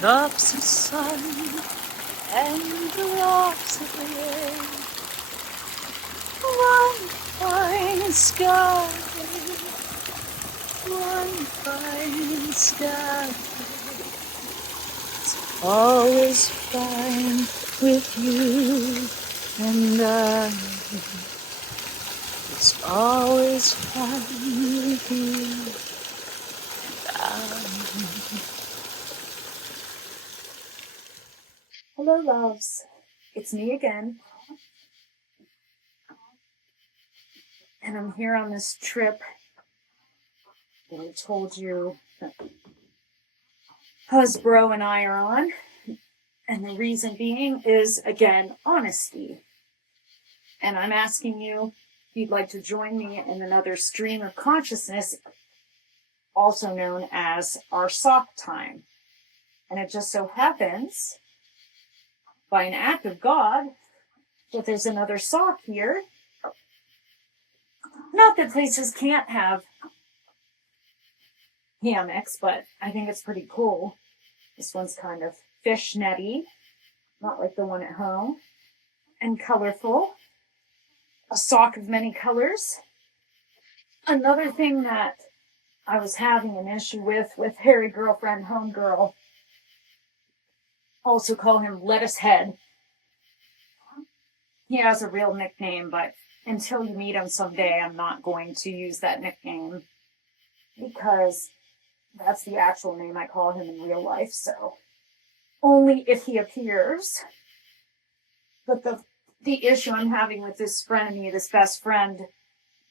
drops of sun and drops of rain. One fine sky, one fine sky. It's always fine with you and I. It's always fine with you and I. Hello, loves. It's me again. And I'm here on this trip that I told you that Husbro and I are on. And the reason being is, again, honesty. And I'm asking you if you'd like to join me in another stream of consciousness, also known as our SOC time. And it just so happens, by an act of God, that there's another SOC here. Not that places can't have hammocks, but I think it's pretty cool. This one's kind of fishnetty, not like the one at home, and colorful. A SOC of Many Colors. Another thing that I was having an issue with Harry girlfriend, Homegirl, also call him Lettuce Head. He has a real nickname, but until you meet him someday, I'm not going to use that nickname because that's the actual name I call him in real life, so only if he appears. But the issue I'm having with this friend of me, this best friend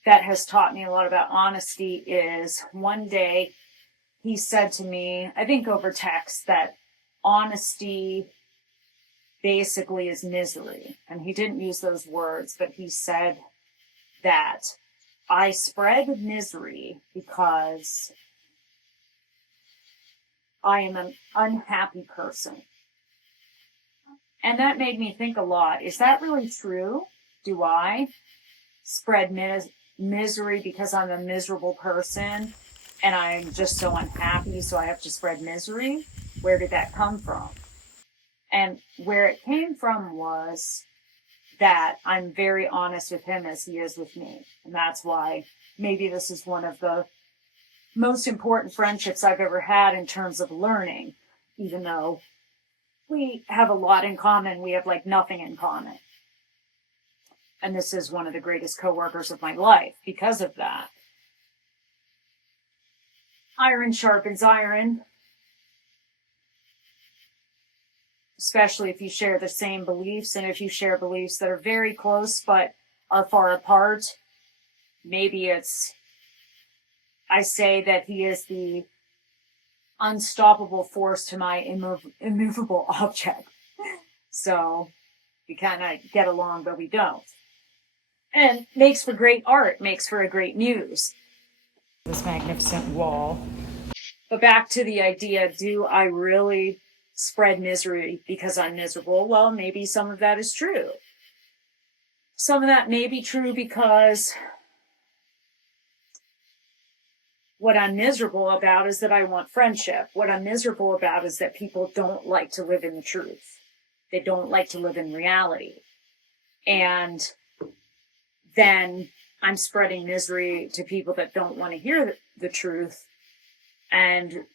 that has taught me a lot about honesty, is one day he said to me, I think over text, that honesty basically is misery. And he didn't use those words, but he said that I spread misery because I am an unhappy person. And that made me think a lot. Is that really true? Do I spread misery because I'm a miserable person and I'm just so unhappy, so I have to spread misery? Where did that come from? And where it came from was that I'm very honest with him as he is with me. And that's why maybe this is one of the most important friendships I've ever had in terms of learning, even though we have a lot in common. We have like nothing in common. And this is one of the greatest coworkers of my life because of that. Iron sharpens iron. Especially if you share the same beliefs, and if you share beliefs that are very close but are far apart. Maybe I say that he is the unstoppable force to my immovable object. So we kind of get along, but we don't. And makes for great art, makes for a great muse. This magnificent wall. But back to the idea, do I really spread misery because I'm miserable? Well, maybe some of that is true. Some of that may be true because what I'm miserable about is that I want friendship. What I'm miserable about is that people don't like to live in the truth. They don't like to live in reality. And then I'm spreading misery to people that don't want to hear the truth. And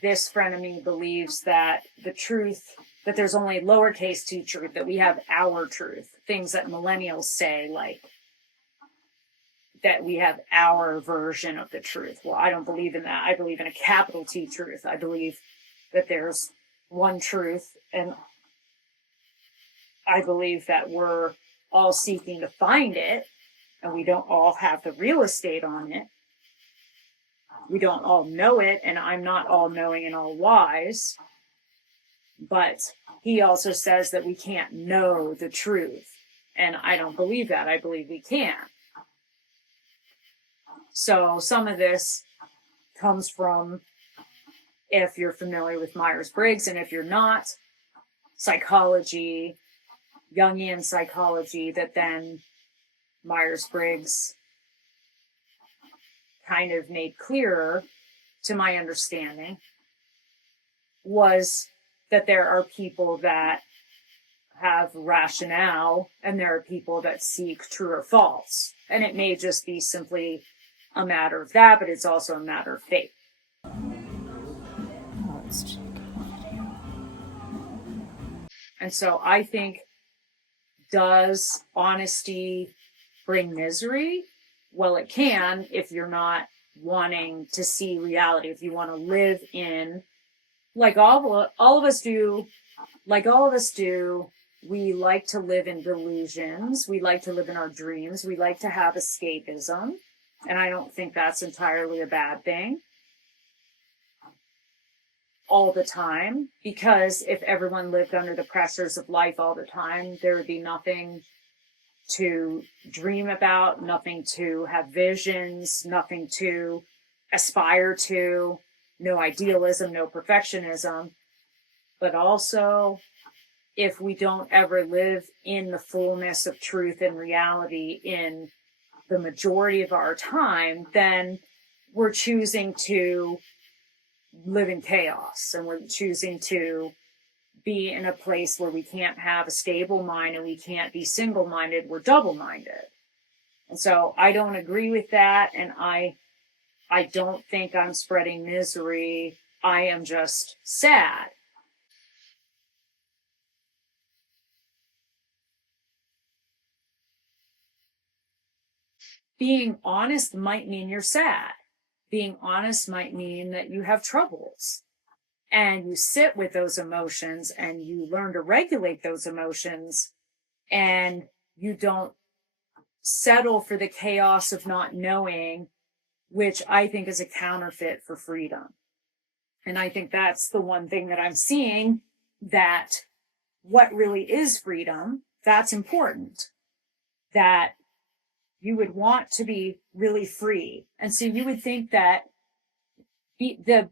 this friend of me believes that the truth, that there's only lowercase t truth, that we have our truth. Things that millennials say, like that we have our version of the truth. Well, I don't believe in that. I believe in a capital T truth. I believe that there's one truth, and I believe that we're all seeking to find it, and we don't all have the real estate on it. We don't all know it, and I'm not all knowing and all wise. But he also says that we can't know the truth. And I don't believe that. I believe we can. So some of this comes from, if you're familiar with Myers-Briggs, and if you're not, psychology, Jungian psychology, that then Myers-Briggs kind of made clearer, to my understanding, was that there are people that have rationale and there are people that seek true or false. And it may just be simply a matter of that, but it's also a matter of faith. Let's check the video. And so I think, does honesty bring misery? Well, it can if you're not wanting to see reality, if you want to live in, like all of us do, we like to live in delusions. We like to live in our dreams. We like to have escapism. And I don't think that's entirely a bad thing all the time, because if everyone lived under the pressures of life all the time, there would be nothing to dream about, nothing to have visions, nothing to aspire to, no idealism, no perfectionism. But also, if we don't ever live in the fullness of truth and reality in the majority of our time, then we're choosing to live in chaos, and we're choosing to be in a place where we can't have a stable mind and we can't be single-minded, we're double-minded. And so I don't agree with that, and I don't think I'm spreading misery. I am just sad. Being honest might mean you're sad. Being honest might mean that you have troubles. And you sit with those emotions and you learn to regulate those emotions, and you don't settle for the chaos of not knowing, which I think is a counterfeit for freedom. And I think that's the one thing that I'm seeing, that what really is freedom, that's important. That you would want to be really free. And so you would think that the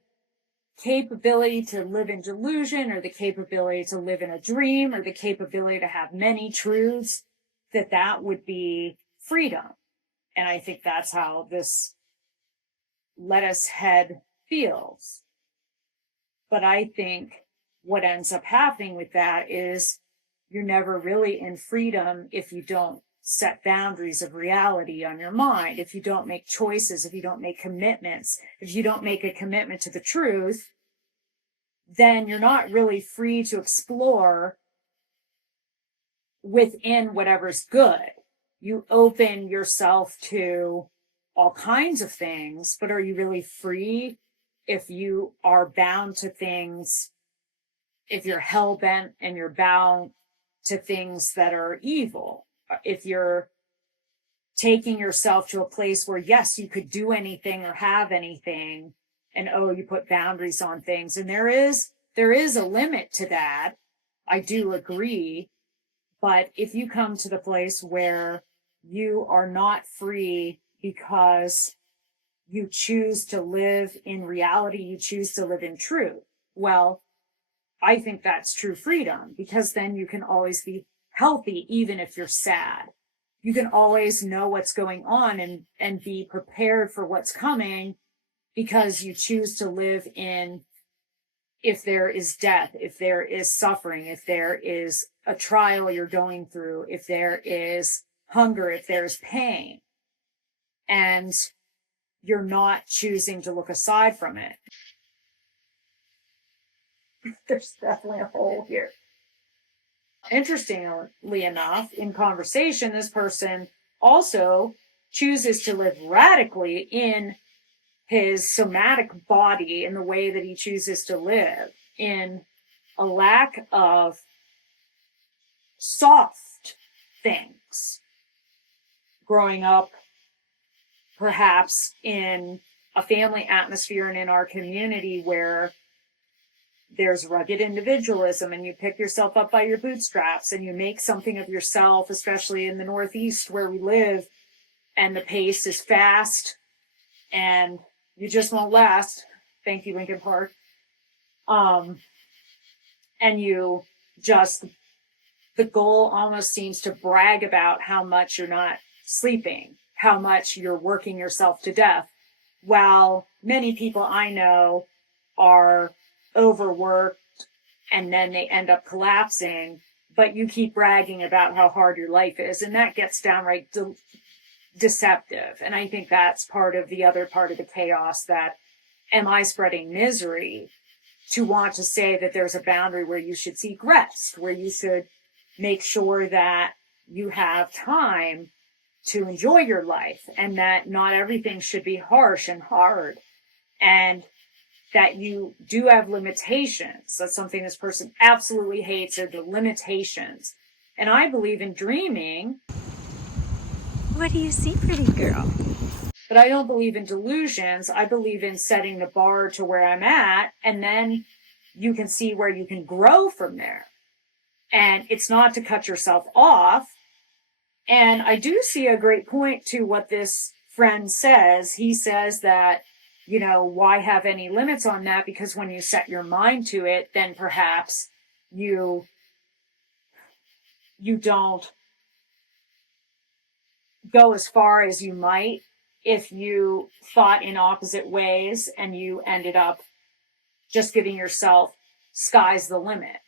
capability to live in delusion, or the capability to live in a dream, or the capability to have many truths, that would be freedom. And I think that's how this lettuce head feels. But I think what ends up happening with that is you're never really in freedom if you don't set boundaries of reality on your mind, if you don't make choices, if you don't make commitments, if you don't make a commitment to the truth, then you're not really free to explore within whatever's good. You open yourself to all kinds of things, but are you really free if you are bound to things, if you're hell-bent and you're bound to things that are evil? If you're taking yourself to a place where, yes, you could do anything or have anything, and you put boundaries on things. And there is a limit to that. I do agree. But if you come to the place where you are not free because you choose to live in reality, you choose to live in truth, well, I think that's true freedom, because then you can always be healthy, even if you're sad. You can always know what's going on and be prepared for what's coming, because you choose to live in, if there is death, if there is suffering, if there is a trial you're going through, if there is hunger, if there's pain, and you're not choosing to look aside from it. There's definitely a hole here. Interestingly enough, in conversation, this person also chooses to live radically in his somatic body, in the way that he chooses to live, in a lack of soft things. Growing up, perhaps in a family atmosphere and in our community where there's rugged individualism, and you pick yourself up by your bootstraps and you make something of yourself, especially in the Northeast where we live, and the pace is fast and you just won't last. Thank you, Lincoln Park. And you just, the goal almost seems to brag about how much you're not sleeping, how much you're working yourself to death, while many people I know are overworked and then they end up collapsing, but you keep bragging about how hard your life is, and that gets downright deceptive. And I think that's part of the other part of the chaos, that am I spreading misery to want to say that there's a boundary where you should seek rest, where you should make sure that you have time to enjoy your life, and that not everything should be harsh and hard, and that you do have limitations. That's something this person absolutely hates, are the limitations. And I believe in dreaming. What do you see, pretty girl? But I don't believe in delusions. I believe in setting the bar to where I'm at, and then you can see where you can grow from there. And it's not to cut yourself off. And I do see a great point to what this friend says. He says that, why have any limits on that? Because when you set your mind to it, then perhaps you don't go as far as you might if you thought in opposite ways and you ended up just giving yourself sky's the limit.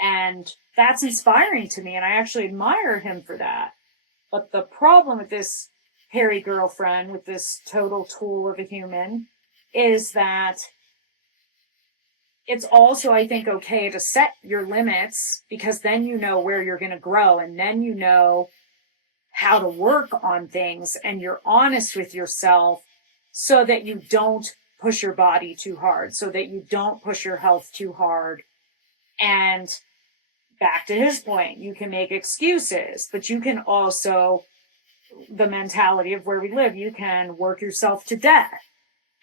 And that's inspiring to me, and I actually admire him for that. But the problem with this hairy girlfriend, with this total tool of a human, is that it's also, I think, okay to set your limits, because then you know where you're going to grow, and then you know how to work on things, and you're honest with yourself so that you don't push your body too hard, so that you don't push your health too hard. And back to his point, you can make excuses, but you can also, the mentality of where we live, you can work yourself to death,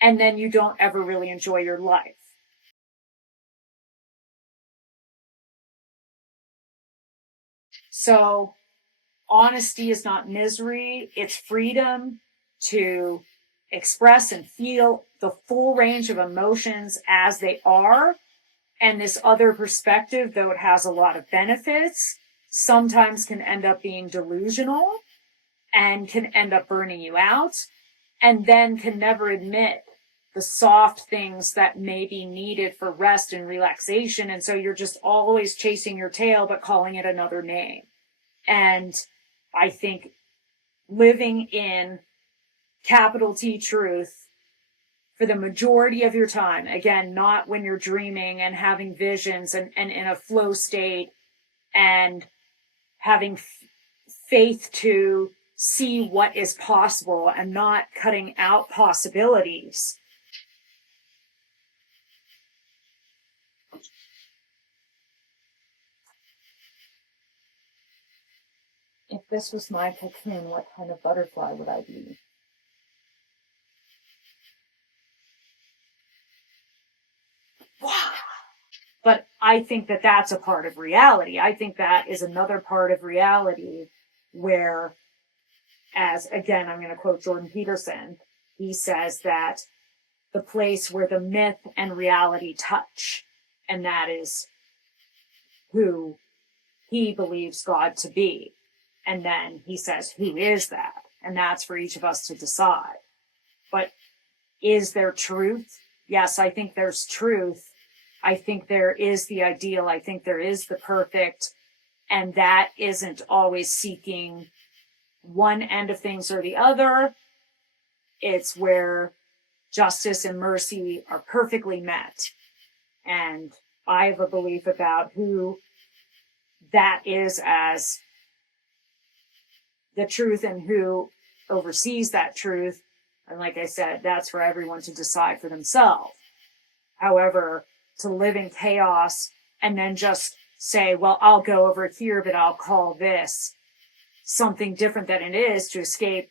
and then you don't ever really enjoy your life. So honesty is not misery. It's freedom to express and feel the full range of emotions as they are. And this other perspective, though it has a lot of benefits, sometimes can end up being delusional and can end up burning you out, and then can never admit the soft things that may be needed for rest and relaxation. And so you're just always chasing your tail, but calling it another name. And I think living in capital T truth for the majority of your time, again, not when you're dreaming and having visions and in a flow state and having faith to see what is possible and not cutting out possibilities. If this was my cocoon, what kind of butterfly would I be? Wow. But I think that that's a part of reality. I think that is another part of reality where, as again, I'm going to quote Jordan Peterson, he says that the place where the myth and reality touch, and that is who he believes God to be. And then he says, who is that? And that's for each of us to decide. But is there truth? Yes, I think there's truth. I think there is the ideal. I think there is the perfect. And that isn't always seeking one end of things or the other. It's where justice and mercy are perfectly met. And I have a belief about who that is as the truth and who oversees that truth. And like I said, that's for everyone to decide for themselves. However, to live in chaos and then just say, well, I'll go over here, but I'll call this something different than it is, to escape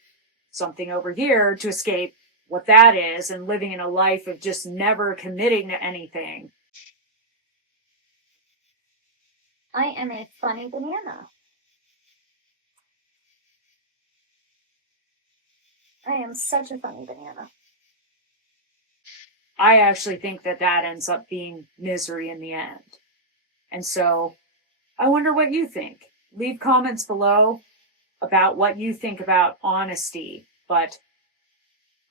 something over here, to escape what that is, and living in a life of just never committing to anything. I am a funny banana. I am such a funny banana. I actually think that that ends up being misery in the end. And so I wonder what you think. Leave comments below about what you think about honesty. But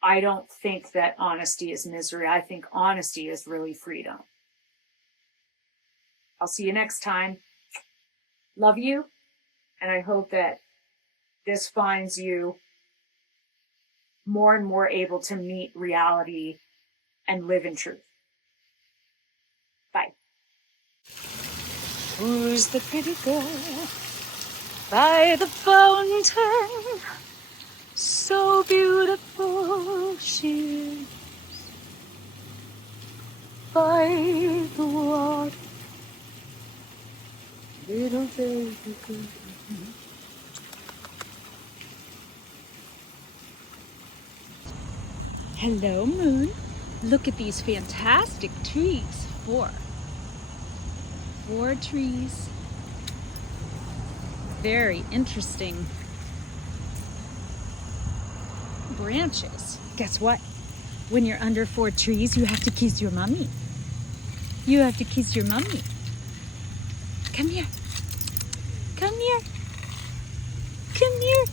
I don't think that honesty is misery. I think honesty is really freedom. I'll see you next time. Love you. And I hope that this finds you more and more able to meet reality and live in truth. Bye. Who's the pretty girl by the fountain? So beautiful she is by the water. Little baby girl. Hello, moon. Look at these fantastic trees. Four trees. Very interesting branches. Guess what? When you're under 4 trees, you have to kiss your mommy. You have to kiss your mommy. Come here. Come here. Come here.